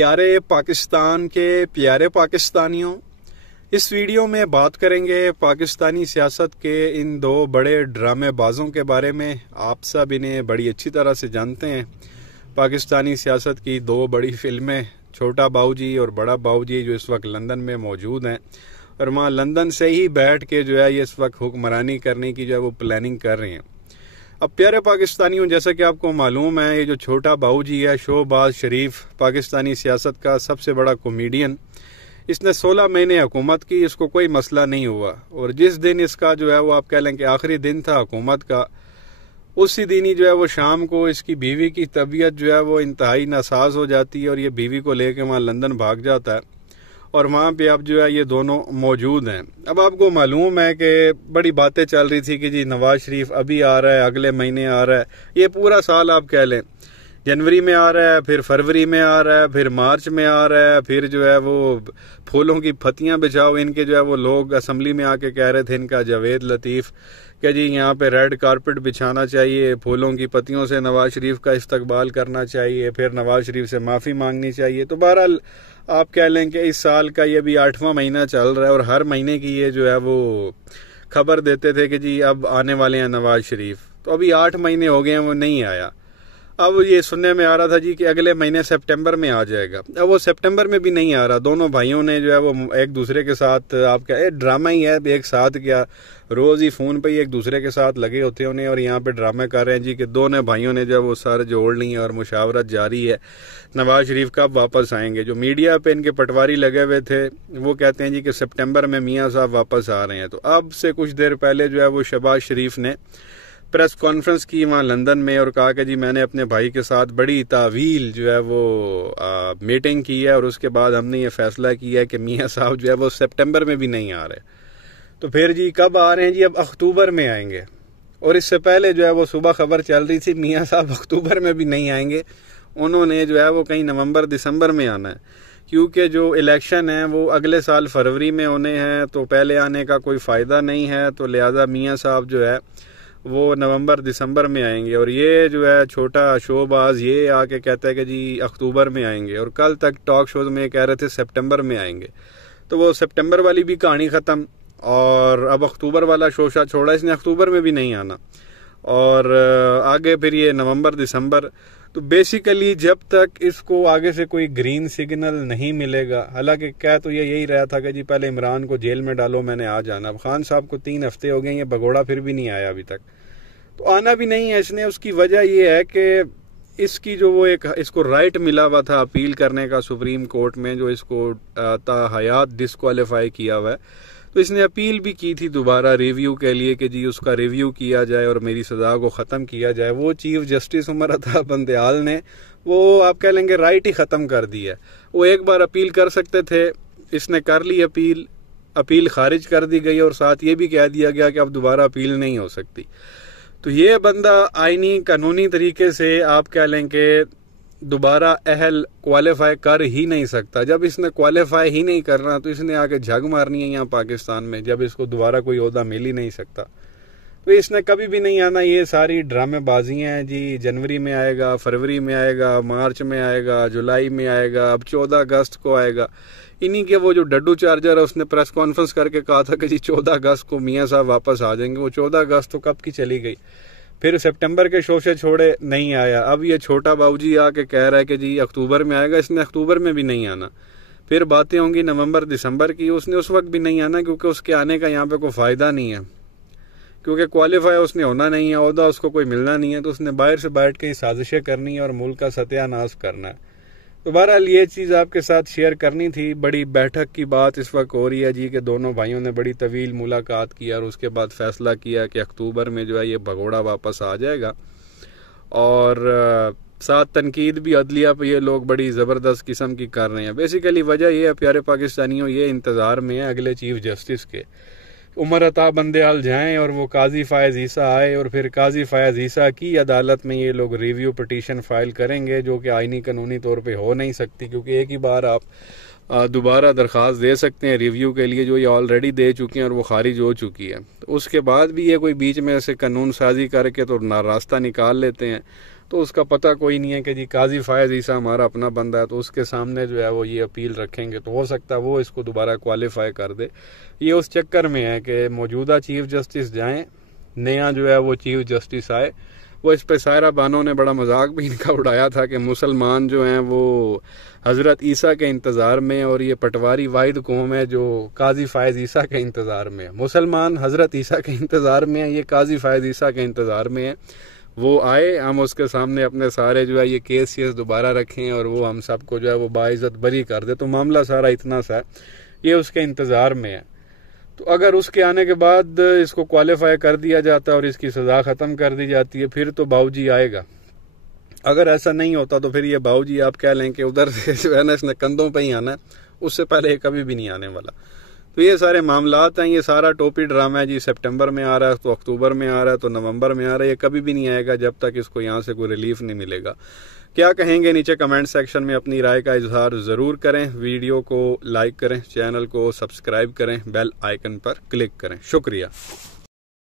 प्यारे पाकिस्तान के प्यारे पाकिस्तानियों, इस वीडियो में बात करेंगे पाकिस्तानी सियासत के इन दो बड़े ड्रामेबाजों के बारे में। आप सब इन्हें बड़ी अच्छी तरह से जानते हैं। पाकिस्तानी सियासत की दो बड़ी फिल्में, छोटा बाऊजी और बड़ा बाऊजी, जो इस वक्त लंदन में मौजूद हैं और वहाँ लंदन से ही बैठ के जो है ये इस वक्त हुक्मरानी करने की जो है वो प्लानिंग कर रहे हैं। अब प्यारे पाकिस्तानियों, जैसा कि आपको मालूम है, ये जो छोटा बाऊजी है, शहबाज शरीफ, पाकिस्तानी सियासत का सबसे बड़ा कॉमेडियन, इसने 16 महीने हुकूमत की, इसको कोई मसला नहीं हुआ। और जिस दिन इसका जो है वो आप कह लें कि आखिरी दिन था हुकूमत का, उसी दिन ही जो है वो शाम को इसकी बीवी की तबीयत जो है वो इंतहाई नासाज हो जाती है और ये बीवी को लेकर वहाँ लंदन भाग जाता है और वहाँ पे अब जो है ये दोनों मौजूद हैं। अब आपको मालूम है कि बड़ी बातें चल रही थी कि जी नवाज शरीफ अभी आ रहा है, अगले महीने आ रहा है, ये पूरा साल आप कह लें, जनवरी में आ रहा है, फिर फरवरी में आ रहा है, फिर मार्च में आ रहा है, फिर जो है वो फूलों की पत्तियां बिछाओ। इनके जो है वो लोग असम्बली में आके कह रहे थे, इनका जावेद लतीफ़, कि जी यहाँ पे रेड कारपेट बिछाना चाहिए, फूलों की पत्तियों से नवाज शरीफ का इस्तकबाल करना चाहिए, फिर नवाज शरीफ से माफ़ी मांगनी चाहिए। तो बहरहाल आप कह लें कि इस साल का ये भी 8वां महीना चल रहा है और हर महीने की ये जो है वो खबर देते थे कि जी अब आने वाले हैं नवाज शरीफ। तो अभी 8 महीने हो गए हैं, वो नहीं आया। अब ये सुनने में आ रहा था जी कि अगले महीने सितंबर में आ जाएगा। अब वो सितंबर में भी नहीं आ रहा। दोनों भाइयों ने जो है वो एक दूसरे के साथ, आप क्या, ड्रामा ही है, एक साथ क्या, रोज ही फोन पे ही एक दूसरे के साथ लगे होते हैं और यहाँ पे ड्रामे कर रहे हैं जी कि दोनों भाइयों ने जो है वो सारे जोड़ ली है और मुशावरत जारी है, नवाज शरीफ कब वापस आएंगे। जो मीडिया पे इनके पटवारी लगे हुए थे वो कहते हैं जी कि सितंबर में मियाँ साहब वापस आ रहे हैं। तो अब से कुछ देर पहले जो है वो शहबाज शरीफ ने प्रेस कॉन्फ्रेंस की वहाँ लंदन में और कहा कि जी मैंने अपने भाई के साथ बड़ी तावील जो है वो मीटिंग की है और उसके बाद हमने ये फैसला किया है कि मियाँ साहब जो है वो सितंबर में भी नहीं आ रहे। तो फिर जी कब आ रहे हैं जी? अब अक्टूबर में आएंगे। और इससे पहले जो है वो सुबह खबर चल रही थी मियाँ साहब अक्टूबर में भी नहीं आएंगे, उन्होंने जो है वो कहीं नवंबर दिसंबर में आना है, क्योंकि जो इलेक्शन है वो अगले साल फरवरी में होने हैं, तो पहले आने का कोई फ़ायदा नहीं है। तो लिहाजा मियाँ साहब जो है वो नवंबर दिसंबर में आएंगे और ये जो है छोटा शोबाज ये आके कहता है कि जी अक्टूबर में आएंगे और कल तक टॉक शोज में कह रहे थे सितंबर में आएंगे। तो वो सितंबर वाली भी कहानी ख़त्म और अब अक्टूबर वाला शोशा छोड़ा इसने, अक्टूबर में भी नहीं आना और आगे फिर ये नवंबर दिसंबर। तो बेसिकली जब तक इसको आगे से कोई ग्रीन सिग्नल नहीं मिलेगा, हालांकि कह तो ये यही रहा था कि जी पहले इमरान को जेल में डालो, मैंने आ जाना। अब खान साहब को 3 हफ्ते हो गए, ये भगोड़ा फिर भी नहीं आया अभी तक, तो आना भी नहीं है इसने। उसकी वजह ये है कि इसकी जो वो एक इसको राइट मिला हुआ था अपील करने का सुप्रीम कोर्ट में, जो इसको ताहयात डिस्क्वालीफाई किया हुआ है, तो इसने अपील भी की थी दोबारा रिव्यू के लिए कि जी उसका रिव्यू किया जाए और मेरी सजा को ख़त्म किया जाए। वो चीफ जस्टिस उमर अता बंदयाल ने वो आप कह लेंगे राइट ही ख़त्म कर दी है। वो एक बार अपील कर सकते थे, इसने कर ली अपील खारिज कर दी गई और साथ ये भी कह दिया गया कि अब दोबारा अपील नहीं हो सकती। तो ये बंदा आईनी कानूनी तरीके से आप कह लें कि दोबारा अहल क्वालिफाई कर ही नहीं सकता। जब इसने क्वालिफाई ही नहीं करना तो इसने आके झग मारनी है यहाँ पाकिस्तान में, जब इसको दोबारा कोई ओहदा मिल ही नहीं सकता। तो इसने कभी भी नहीं आना। ये सारी ड्रामेबाजियाँ हैं जी। जनवरी में आएगा, फरवरी में आएगा, मार्च में आएगा, जुलाई में आएगा, अब 14 अगस्त को आएगा। इन्हीं के वो जो डड्डू चार्जर है उसने प्रेस कॉन्फ्रेंस करके कहा था कि जी 14 अगस्त को मियाँ साहब वापस आ जाएंगे। वो 14 अगस्त तो कब की चली गई। फिर सितंबर के शोशे छोड़े, नहीं आया। अब ये छोटा बाबूजी आके कह रहा है कि जी अक्टूबर में आएगा, इसने अक्टूबर में भी नहीं आना। फिर बातें होंगी नवंबर दिसंबर की, उसने उस वक्त भी नहीं आना, क्योंकि उसके आने का यहाँ पे कोई फ़ायदा नहीं है, क्योंकि क्वालिफाई उसने होना नहीं है, ओहदा उसको कोई मिलना नहीं है। तो उसने बाहर से बैठ के साजिशें करनी है और मुल्क का सत्यानाश करना है। तो बहरहाल ये चीज़ आपके साथ शेयर करनी थी। बड़ी बैठक की बात इस वक्त हो रही है जी कि दोनों भाइयों ने बड़ी तवील मुलाकात की और उसके बाद फैसला किया कि अक्टूबर में जो है ये भगोड़ा वापस आ जाएगा। और साथ तनकीद भी अदलिया पे ये लोग बड़ी ज़बरदस्त किस्म की कर रहे हैं। बेसिकली वजह ये है प्यारे पाकिस्तानियों, ये इंतज़ार में है अगले चीफ जस्टिस के, उमर अता बंदयाल जाएं और वो काजी फायज ईसा आए और फिर काजी फायज ईसा की अदालत में ये लोग रिव्यू पिटीशन फाइल करेंगे, जो कि आईनी कानूनी तौर पे हो नहीं सकती, क्योंकि एक ही बार आप दोबारा दरख्वास्त दे सकते हैं रिव्यू के लिए, जो ये ऑलरेडी दे चुके हैं और वो खारिज हो चुकी है। तो उसके बाद भी ये कोई बीच में ऐसे कानून साजी करके तो रास्ता निकाल लेते हैं। तो उसका पता कोई नहीं है कि जी काजी फायज ईसा हमारा अपना बंदा है, तो उसके सामने जो है वो ये अपील रखेंगे तो हो सकता है वो इसको दोबारा क्वालिफाई कर दे। ये उस चक्कर में है कि मौजूदा चीफ जस्टिस जाएं, नया जो है वो चीफ जस्टिस आए। वो इस पे सायरा बानो ने बड़ा मजाक भी इनका उड़ाया था कि मुसलमान जो हैं वो हज़रत ईसा के इंतज़ार में, और ये पटवारी वाहिद कौम है जो काजी फायज ईसा के इंतज़ार में है। मुसलमान हज़रत ईसा के इंतज़ार में है, ये काजी फायज ईसा के इंतज़ार में है। वो आए, हम उसके सामने अपने सारे जो है ये केस दोबारा रखें और वो हम सबको जो है वो बाइज़्ज़त बरी कर दे। तो मामला सारा इतना सा है, ये उसके इंतज़ार में है। तो अगर उसके आने के बाद इसको क्वालिफाई कर दिया जाता है और इसकी सज़ा ख़त्म कर दी जाती है, फिर तो बाऊजी आएगा। अगर ऐसा नहीं होता तो फिर ये बाऊजी आप कह लें कि उधर से जो है ना इसने कंधों पे ही आना है, उससे पहले कभी भी नहीं आने वाला। तो ये सारे मामलात हैं, ये सारा टोपी ड्रामा है जी। सितंबर में आ रहा है तो अक्टूबर में आ रहा है तो नवंबर में आ रहा है, ये कभी भी नहीं आएगा जब तक इसको यहाँ से कोई रिलीफ नहीं मिलेगा। क्या कहेंगे नीचे कमेंट सेक्शन में अपनी राय का इजहार ज़रूर करें। वीडियो को लाइक करें, चैनल को सब्सक्राइब करें, बेल आइकन पर क्लिक करें। शुक्रिया।